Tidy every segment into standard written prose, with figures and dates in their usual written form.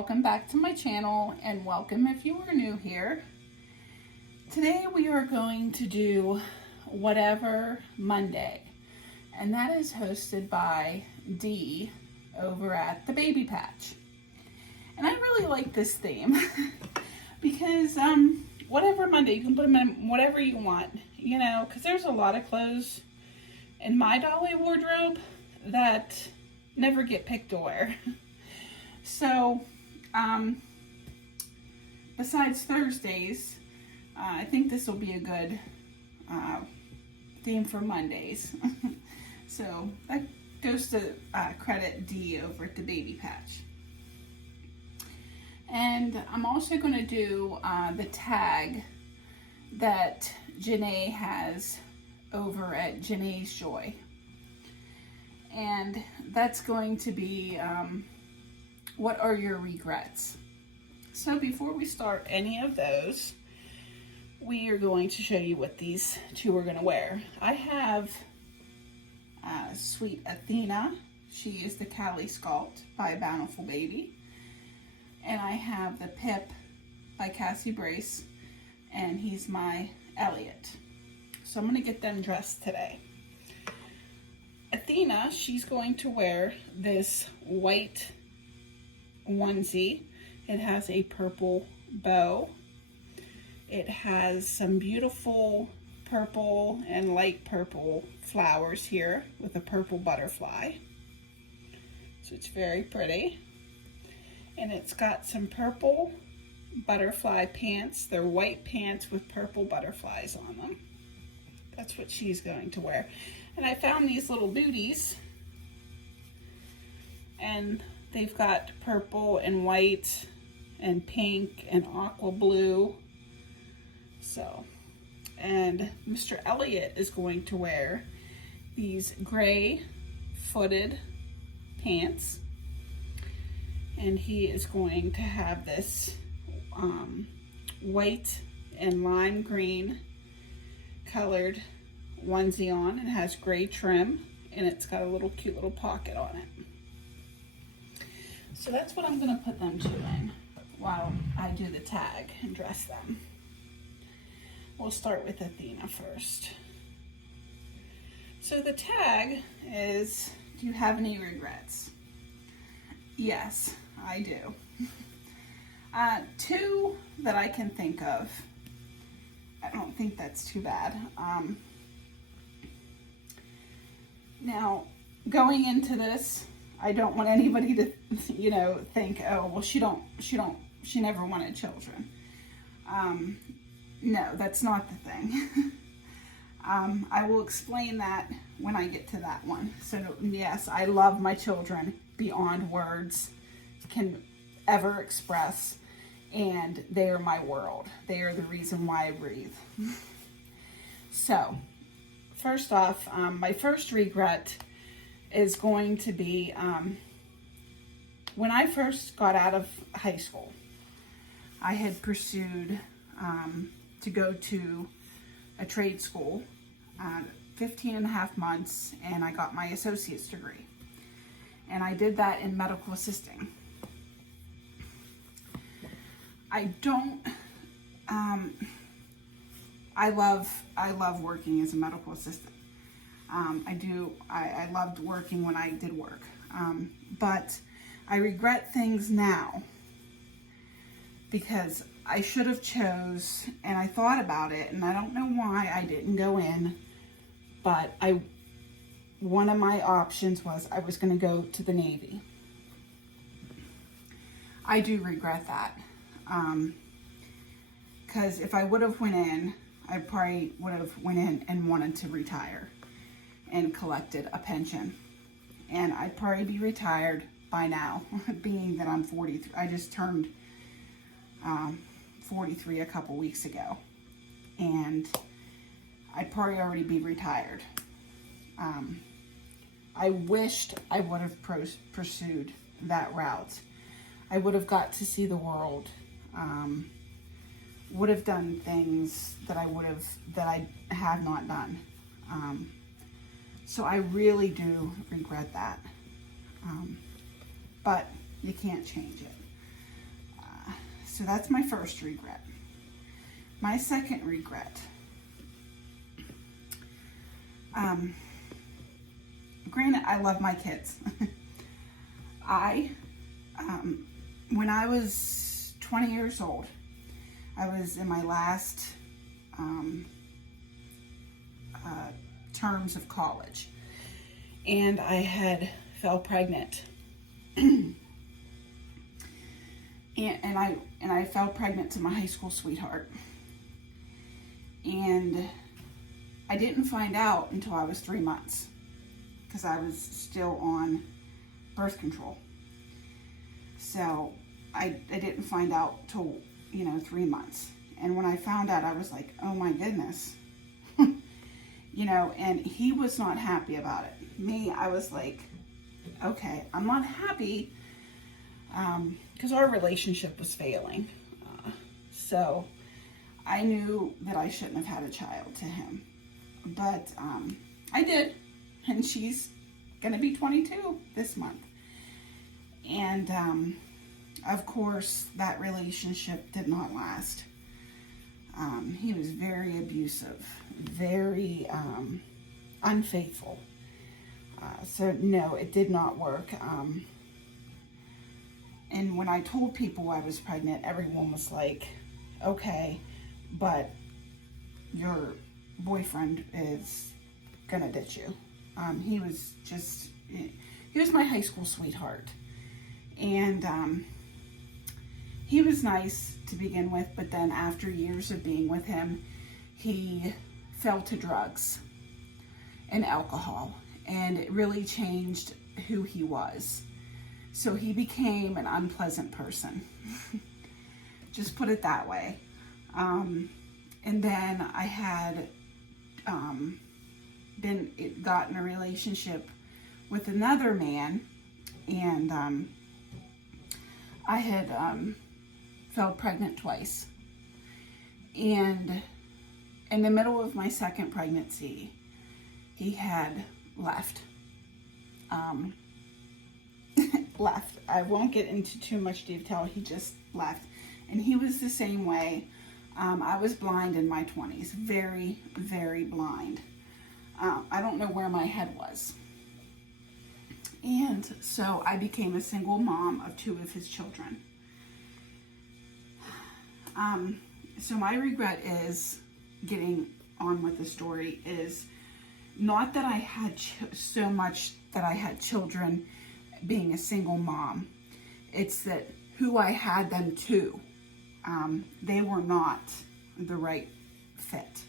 welcome back to my channel, and welcome if you are new here. Today we are going to do Whatever Monday, and that is hosted by Dee over at the Baby Patch. And I really like this theme because Whatever Monday, you can put them in whatever you want, you know, because there's a lot of clothes in my dolly wardrobe that never get picked to wear. So, besides Thursdays, I think this will be a good theme for Mondays. So that goes to credit Dee over at the Baby Patch. And I'm also going to do the tag that Janae has over at Janae's Joy. And that's going to be, what are your regrets? So before we start any of those, we are going to show you what these two are going to wear. I have Sweet Athena. She is the Cali Sculpt by Bountiful Baby. And I have the Pip by Cassie Brace. And he's my Elliot. So I'm going to get them dressed today. Athena, she's going to wear this white onesie. It has a purple bow. It has some beautiful purple and light purple flowers here with a purple butterfly. So it's very pretty. And it's got some purple butterfly pants. They're white pants with purple butterflies on them. That's what she's going to wear. And I found these little booties, and they've got purple and white and pink and aqua blue. So, and Mr. Elliot is going to wear these gray footed pants, and he is going to have this white and lime green colored onesie on. It has gray trim, and it's got a little cute little pocket on it. So that's what I'm going to put them to in while I do the tag and dress them. We'll start with Athena first. So the tag is, do you have any regrets? Yes, I do. Two that I can think of. I don't think that's too bad. Now, going into this, I don't want anybody to, you know, think, oh, well, she never wanted children. No, that's not the thing. I will explain that when I get to that one. So yes, I love my children beyond words can ever express, and they are my world. They are the reason why I breathe. So, first off, my first regret is going to be when I first got out of high school, I had pursued to go to a trade school, 15 and a half months, and I got my associate's degree. And I did that in medical assisting. I don't, I love working as a medical assistant. I loved working when I did work. But I regret things now because I should have chose, and I thought about it, and I don't know why I didn't go in, but one of my options was I was going to go to the Navy. I do regret that. Because if I would have went in, I probably would have went in and wanted to retire and collected a pension. And I'd probably be retired by now, being that I'm 43. I just turned 43 a couple weeks ago. And I'd probably already be retired. I wished I would have pursued that route. I would have got to see the world. Would have done things that I have not done. So I really do regret that. But you can't change it. So that's my first regret. My second regret, granted, I love my kids. When I was 20 years old, I was in my last terms of college, and I had fell pregnant, and I fell pregnant to my high school sweetheart, and I didn't find out until I was 3 months, because I was still on birth control. So I didn't find out till 3 months. And when I found out, I was like, oh my goodness. And he was not happy about it. Me, I was like, okay, I'm not happy, because our relationship was failing. So I knew that I shouldn't have had a child to him. But I did. And she's going to be 22 this month. And of course, that relationship did not last. He was very abusive, very unfaithful. So no, it did not work. And when I told people I was pregnant, everyone was like, okay, but your boyfriend is gonna ditch you. He was my high school sweetheart. And he was nice to begin with, but then after years of being with him, he fell to drugs and alcohol, and it really changed who he was. So he became an unpleasant person. Just put it that way. And then I had gotten a relationship with another man, and I had fell pregnant twice. And in the middle of my second pregnancy, he had left. Left. I won't get into too much detail. He just left. And he was the same way. I was blind in my 20s. Very, very blind. I don't know where my head was. And so I became a single mom of 2 of his children. So my regret is, getting on with the story, is not that I had so much that I had children being a single mom. It's that who I had them to, they were not the right fit.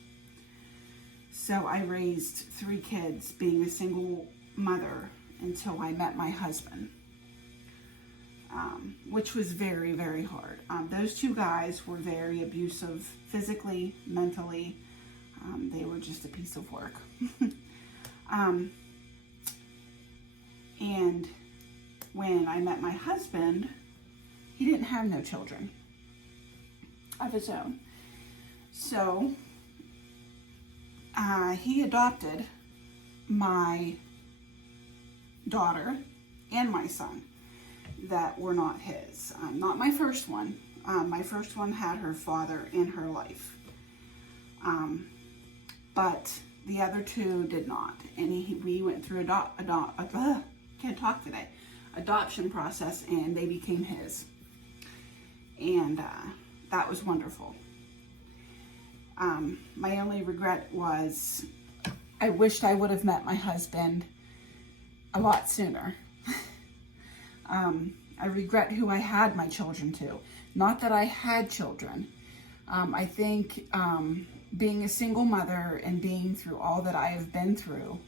So I raised 3 kids being a single mother until I met my husband, which was very, very hard. Those 2 guys were very abusive, physically, mentally. They were just a piece of work. And when I met my husband, he didn't have no children of his own. So he adopted my daughter and my son that were not his. Not my first one. My first one had her father in her life. But the other 2 did not. And we went through adoption process, and they became his. And that was wonderful. My only regret was I wished I would have met my husband a lot sooner. I regret who I had my children to. Not that I had children. I think being a single mother and being through all that I have been through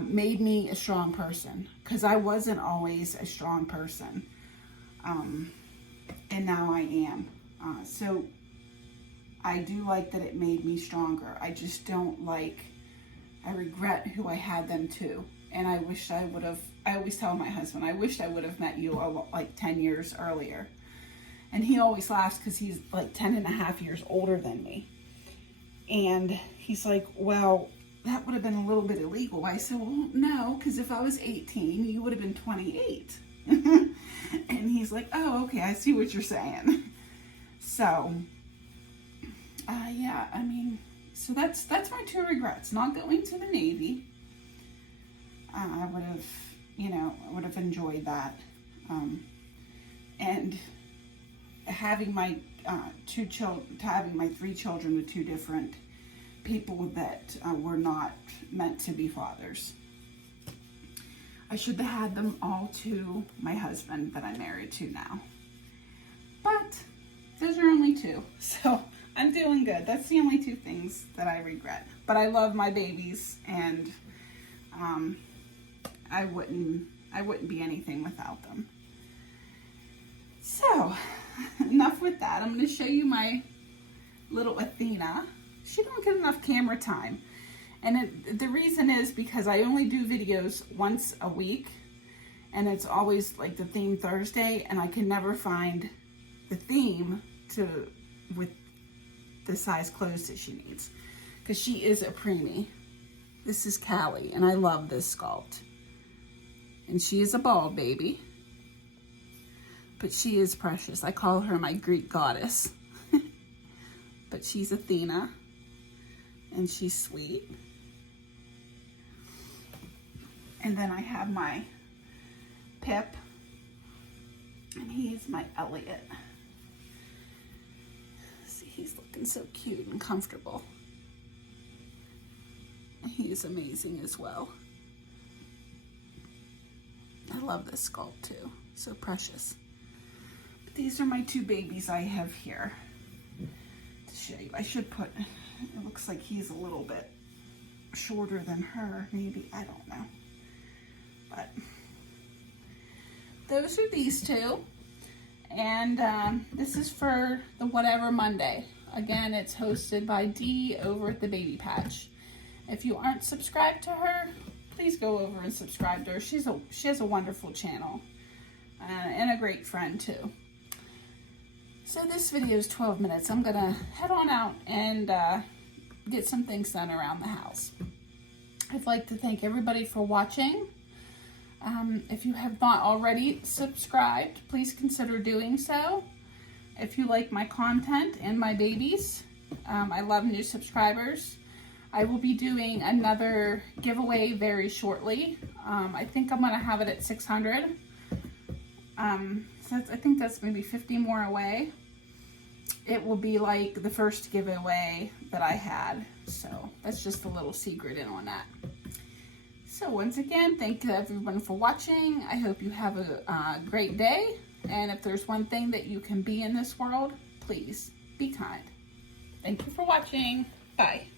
made me a strong person, because I wasn't always a strong person. And now I am. So I do like that it made me stronger. I just don't like, I regret who I had them to. And I wish I would have, I always tell my husband, I wished I would have met you like 10 years earlier. And he always laughs because he's like 10 and a half years older than me. And he's like, well, that would have been a little bit illegal. I said, well, no, because if I was 18, you would have been 28. And he's like, oh, okay, I see what you're saying. So, yeah, I mean, so that's my two regrets. Not going to the Navy. I would have, you know, I would have enjoyed that. And having my having my three children with two different people that were not meant to be fathers. I should have had them all to my husband that I'm married to now. But those are only two, so I'm doing good. That's the only two things that I regret. But I love my babies, and I wouldn't be anything without them. So, enough with that. I'm going to show you my little Athena. She don't get enough camera time. And the reason is because I only do videos once a week. And it's always like the theme Thursday. And I can never find the theme with the size clothes that she needs. Because she is a preemie. This is Callie. And I love this sculpt. And she is a bald baby. But she is precious. I call her my Greek goddess. But she's Athena. And she's sweet. And then I have my Pip. And he is my Elliot. See, he's looking so cute and comfortable. And he is amazing as well. I love this sculpt too. So precious. These are my two babies I have here to show you. I should put, it looks like he's a little bit shorter than her, maybe, I don't know. But those are these two. And this is for the Whatever Monday. Again, it's hosted by Dee over at the Baby Patch. If you aren't subscribed to her, please go over and subscribe to her. She has a wonderful channel and a great friend too. So this video is 12 minutes. I'm gonna head on out and get some things done around the house. I'd like to thank everybody for watching. If you have not already subscribed, please consider doing so. If you like my content and my babies, I love new subscribers. I will be doing another giveaway very shortly. I think I'm gonna have it at 600. So I think that's maybe 50 more away. It will be like the first giveaway that I had. So that's just a little secret in on that. So once again, thank you everyone for watching. I hope you have a great day. And if there's one thing that you can be in this world, please be kind. Thank you for watching. Bye.